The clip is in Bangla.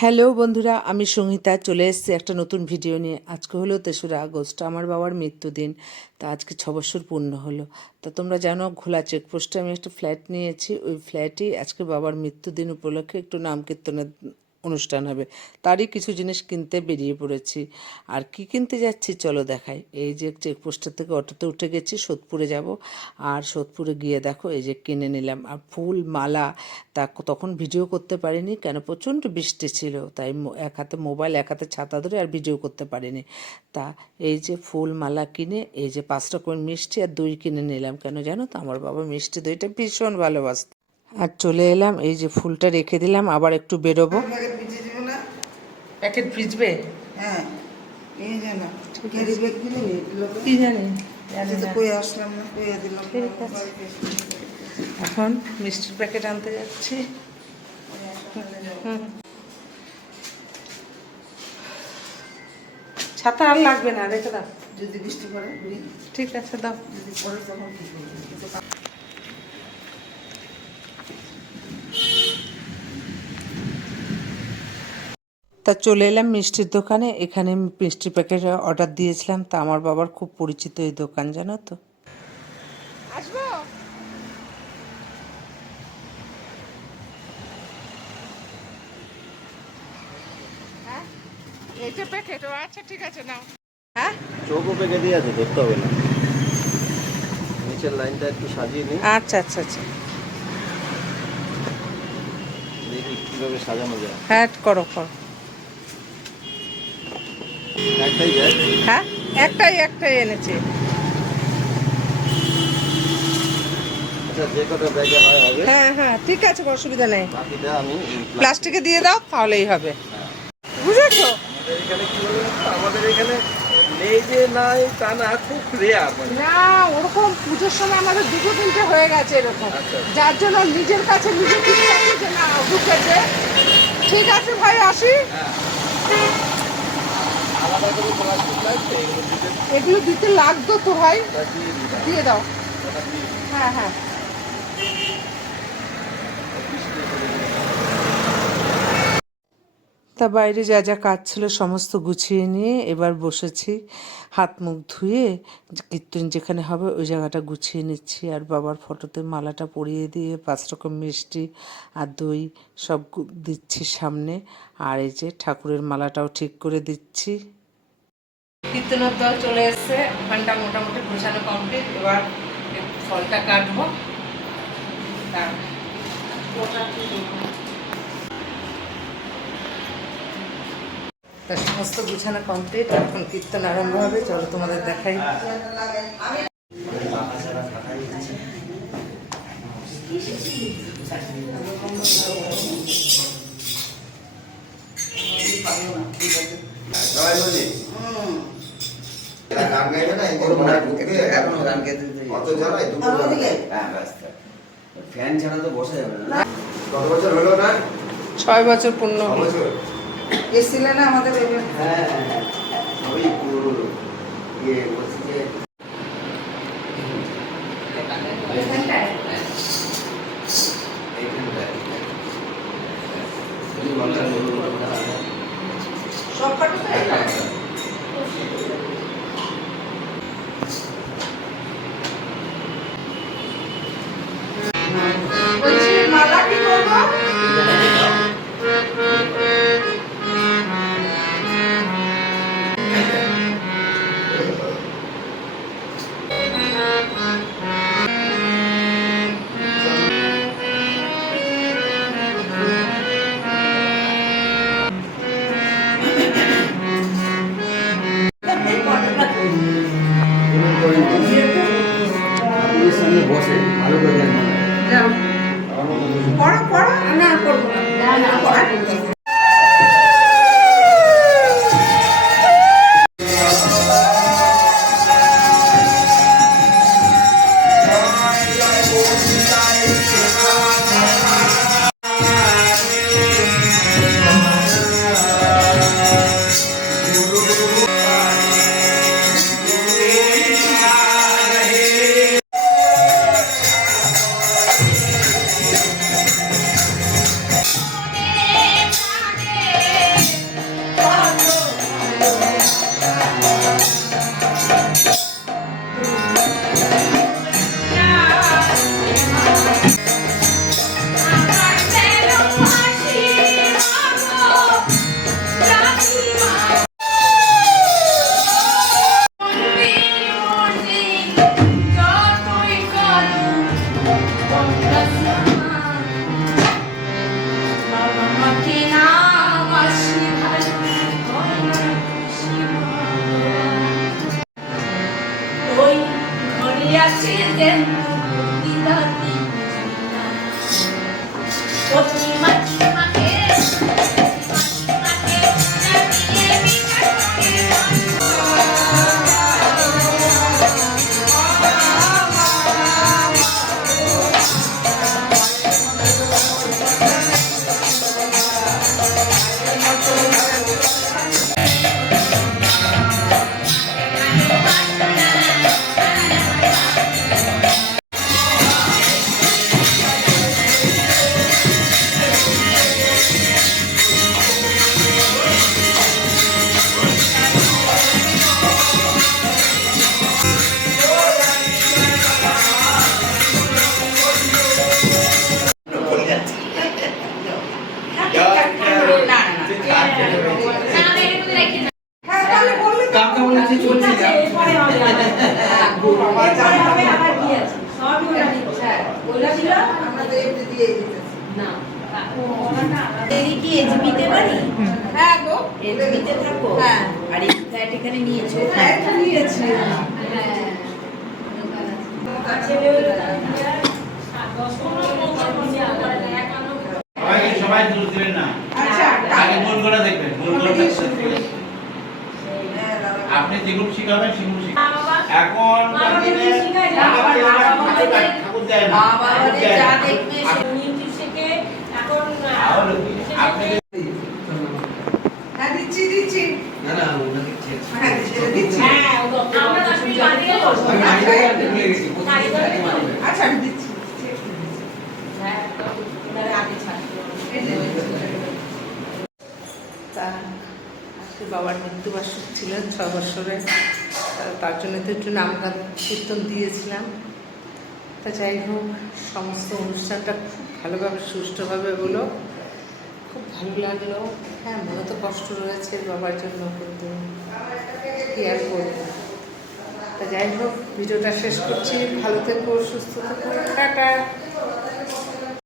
হ্যালো বন্ধুরা, আমি সঙ্গীতা চলে এসেছি একটা নতুন ভিডিও নিয়ে। আজকে হলো 3রা আগস্ট, আমার বাবার মৃত্যুদিন। তা আজকে 6 বছর পূর্ণ হলো। তা তোমরা জানো, ঘোলা চেকপোস্টে আমি একটা ফ্ল্যাট নিয়েছি। ওই ফ্ল্যাটেই আজকে বাবার মৃত্যুদিন উপলক্ষে একটু নাম কীর্তনের অনুষ্ঠান হবে। তারই কিছু জিনিস কিনতে বেরিয়ে পড়েছি। আর কি কিনতে যাচ্ছি চলো দেখাই। এই যে চেকপোস্টের থেকে অটোতে উঠে গেছি, সোদপুরে যাব। আর সোদপুরে গিয়ে দেখো এই যে কিনে নিলাম। আর ফুল মালা, তা তখন ভিডিও করতে পারিনি, কেন প্রচণ্ড বৃষ্টি ছিল। তাই এক হাতে মোবাইল এক হাতে ছাতা ধরে আর ভিডিও করতে পারিনি। তা এই যে ফুল মালা কিনে, এই যে 5 রকমের মিষ্টি আর দই কিনে নিলাম। কেন জানো তো, আমার বাবা মিষ্টি দইটা ভীষণ ভালোবাসত। আর চলে এলাম, এই যে ফুলটা রেখে দিলাম, আবার একটু বেরোবো। প্যাকেট ভিজবে? হ্যাঁ, কি জানি, এখন মিষ্টির প্যাকেট আনতে যাচ্ছি। ছাতা আর লাগবে না, রেখে দাও। যদি বৃষ্টি পড়ে ঠিক আছে, দাও। যদি পড়ে তখন কি করবে? তা চলে এলাম মিষ্টির দোকানে। এখানে মিষ্টির প্যাকেট অর্ডার দিয়েছিলাম। তা আমার বাবার খুব পরিচিত এই দোকান, জানো তো। আসবো? হ্যাঁ, এইটা প্যাকেট। আচ্ছা ঠিক আছে, নাও। হ্যাঁ, চৌকো প্যাকেটই আছে, ধরতে হবে না। নিচের লাইনটা একটু সাজিয়ে নিই। আচ্ছা আচ্ছা আচ্ছা, দেখি কীভাবে সাজানো যায়। হ্যাঁ করো করো। একটাই ব্যাগ? হ্যাঁ, একটাই এনেছি। আচ্ছা, যে কটা ব্যাগে হয় হবে। হ্যাঁ হ্যাঁ ঠিক আছে, অসুবিধা নেই। বাকিটা আমি প্লাস্টিকে দিয়ে দাও, তাহলেই হবে। বুঝেছো? আমাদের এখানে কি বলবেন তো, আমাদের এখানে নেই যে নাই তা না, খুব রেয়ার মানে। না, ওরকম পুজোর সময় আমাদের 2-3টে হয়ে গেছে এরকম। যার জন্য নিজের কাছে নিজে ঠিক আছে যে না ঢুকেছে। ঠিক আছে ভাই, আসি। আলাদা করে প্লাস্টিক লাগবে এগুলো দিতে লাগতো তো ভাই, দিয়ে দাও। হ্যাঁ হ্যাঁ, তা বাইরে যা যা কাজ ছিল সমস্ত গুছিয়ে নিয়ে এবার বসেছি। হাত মুখ ধুয়ে কীর্তন যেখানে হবে ওই জায়গাটা গুছিয়ে নিচ্ছি। আর বাবার ফটোতে মালাটা পরিয়ে দিয়ে 5 রকম মিষ্টি আর দই সব দিচ্ছি সামনে। আর এই যে ঠাকুরের মালাটাও ঠিক করে দিচ্ছি। কীর্তনের দল চলে এসছে, ওখানটা মোটামুটি গোছানো কমপ্লিট। এবার ফলটা কাটবো। তার সমস্ত গুছানো কমপ্লিট। এখন কীর্তন আরম্ভ হবে, চলো তোমাদের দেখাই। ফ্যান ছাড়া তো বসা যাবে না। কত বছর হলো না? 6 বছর পূর্ণ হলো। এসেছিলে না আমাদের? হ্যাঁ হ্যাঁ, ওই ইয়ে বলছি যে সব কাটবে। বলছি মালা কি করবো? নাম আসি ভালো হয় না খুশি ভগবান। ওই ঘরে আছে দেন দিদাতি পত্নী মাকে মাকে জানিয়ে বিচার করে এখানে নিয়েছো সবাই দোষ দিবেন না। আগে মন করে দেখবেন, মন করে আপনি যেগুলো শিখাবেন সেগুলো শিখাবেন। এখন ঠাকুর দেয় না, আপনি দিচ্ছি না না ওনাকে দিচ্ছি আচ্ছা আমি দিচ্ছি তা আজকে বাবার মৃত্যুবার্ষিক ছিলেন 6 বছরে, তার জন্য তো একটু নাম গান কীর্তন দিয়েছিলাম। তা যাই হোক, সমস্ত অনুষ্ঠানটা খুব ভালোভাবে সুষ্ঠুভাবে হলো, খুব ভালো লাগলো। হ্যাঁ, মনে তো কষ্ট রয়েছে বাবার জন্য, কিন্তু কি আর করবো। তা যাই হোক, ভিডিওটা শেষ করছি। ভালো থেকো, সুস্থ থেকো, টাটা।